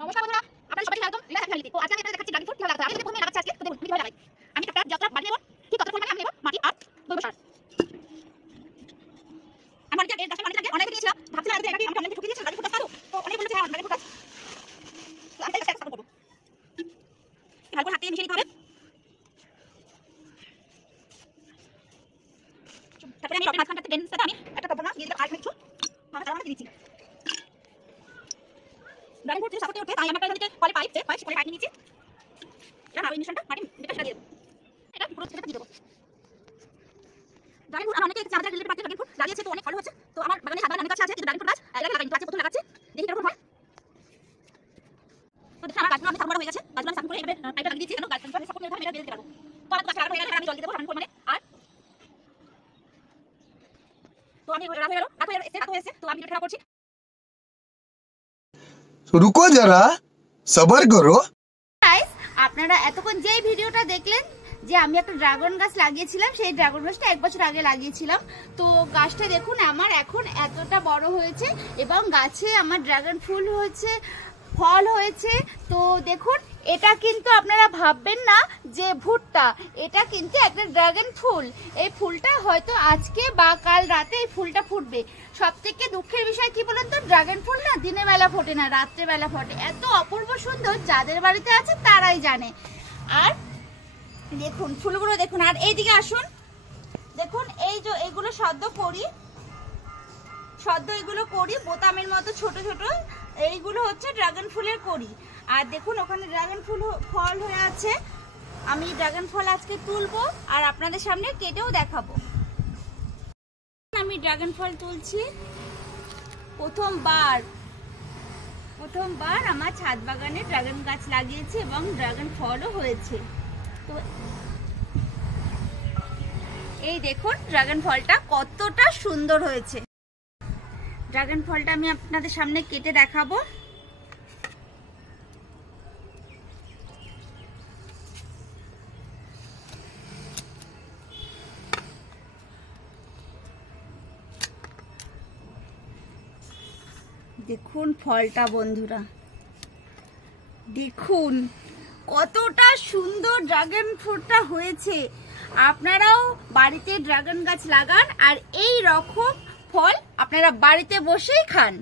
নমস্কার বন্ধুরা, আপনাদের সবাইকে স্বাগতম রিলা হ্যাপি ফ্যামিলিতে। তো আজকে আমি আপনাদের দেখাচ্ছি ড্রাগন ফ্রুট কিভাবে লাগাতে হয়। আমি প্রথমে লাগাচ্ছি আজকে, তো দেখুন কিভাবে লাগাই। আমি একটা যতটা বাড়ি নেব ঠিক ততটা পরিমাণে আমি নেব মাটি আর জৈব সার। আমার যে এর গাছটা পানি লাগে অনেক দিয়েছিলাম, ভাবছিলাম যে এটাকে আমি অনেক ঠকিয়ে দিয়েছি ড্রাগন ফ্রুট গাছ, তো অনেক বলেছে হ্যাঁ ড্রাগন ফ্রুট গাছ। তো আমি এটা স্টার্ট করব। ভালো করে হাত দিয়ে মিশিয়ে নিতে হবে। তারপরে আমি টবের মাঝখানটাতে ডেন্সটাতে আমি একটা টব না দিয়ে দিলাম আর কিছু ভালো চারা দিচ্ছি। ড্রাগন ফ্রুট সাপোর্ট করতে তাই আমি একটা দিতে পরে পাইপ নিয়ে নিয়েছি। এটা আর মিশ্রণটা মাটি এটা সেটা দিয়ে দেব। এটা পুরো সেটা দিয়ে দেব। ড্রাগন ফ্রুট আমি অনেকে আমাদের রিলেটেড পাচ্ছি ড্রাগন ফ্রুট লাগিয়েছে, তো অনেক ফল হচ্ছে। তো আমার বাগানে সাধারণ অনেক গাছ আছে, কিন্তু ড্রাগন ফ্রুট গাছ এর আগে লাগাইনি, তো আজকে প্রথম লাগাচ্ছি, দেখি কিরকম হয়। তো দেখুন আমার গাছগুলো আমি সাপোর্ট হয়ে গেছে, গাছগুলো সাপোর্ট করে এভাবে পাইপটা লাগিয়ে দিয়েছি, কেন গাছগুলো আমি সাপোর্ট নিয়ে আমি এটা বেঁধে পারবো। তো আমার গাছ লাগানো হয়ে গেলে আমি জল দিয়ে দেবো সাধারণ পরিমাণে। আর তো আমি রাত হয়ে এসে তো আমি এটা করছি। रुको जरा सबर करो। গাইস, আপনারা এতক্ষণ যে ভিডিওটা দেখলেন যে আমি একটা ড্রাগন গাছ লাগিয়েছিলাম, সেই ড্রাগন গাছটা 1 বছর আগে লাগিয়েছিলাম। তো গাছটা দেখুন আমার এখন এতটা বড় হয়েছে এবং গাছে আমার ড্রাগন ফুল হয়েছে, ফল হয়েছে। তো দেখুন এটা কিন্তু আপনারা ভাববেন না যে ভুট্টা, এটা কিন্তু একটা ড্রাগন ফুল। এই ফুলটা হয়তো আজকে বা কাল রাতে এই ফুলটা ফুটবে। সব থেকে দুঃখের বিষয় কি বলেন তো, ড্রাগন ফুল না দিনের বেলা ফোটে না, রাত্রে বেলা ফোটে। এত অপূর্ব সুন্দর, যাদের বাড়িতে আছে তারাই জানে। আর দেখুন ফুলগুলো দেখুন, আর এইদিকে আসুন, দেখুন এই যে এগুলো এগুলো করি বোতামের মতো ছোট ছোট, এইগুলো হচ্ছে ড্রাগন ফুলের কড়ি। আর দেখুন ওখানে ড্রাগন ফুল ফল হয়ে আছে। আমি ড্রাগন ফল আজকে তুলবো আর আপনাদের সামনে কেটেও দেখাবো। আমি ড্রাগন ফল তুলছি প্রথমবার আমার ছাদ বাগানে ড্রাগন গাছ লাগিয়েছি এবং ড্রাগন ফলও হয়েছে। তো এই দেখুন ড্রাগন ফলটা কতটা সুন্দর হয়েছে। ড্রাগন ফলটা আমি আপনাদের সামনে কেটে দেখাবো। দেখুন ফলটা বন্ধুরা, দেখুন কতটা সুন্দর ড্রাগন ফ্রুটটা হয়েছে। আপনারাও বাড়িতে ড্রাগন গাছ লাগান আর এই রকম ফল আপনারা বাড়িতে বসেই খান।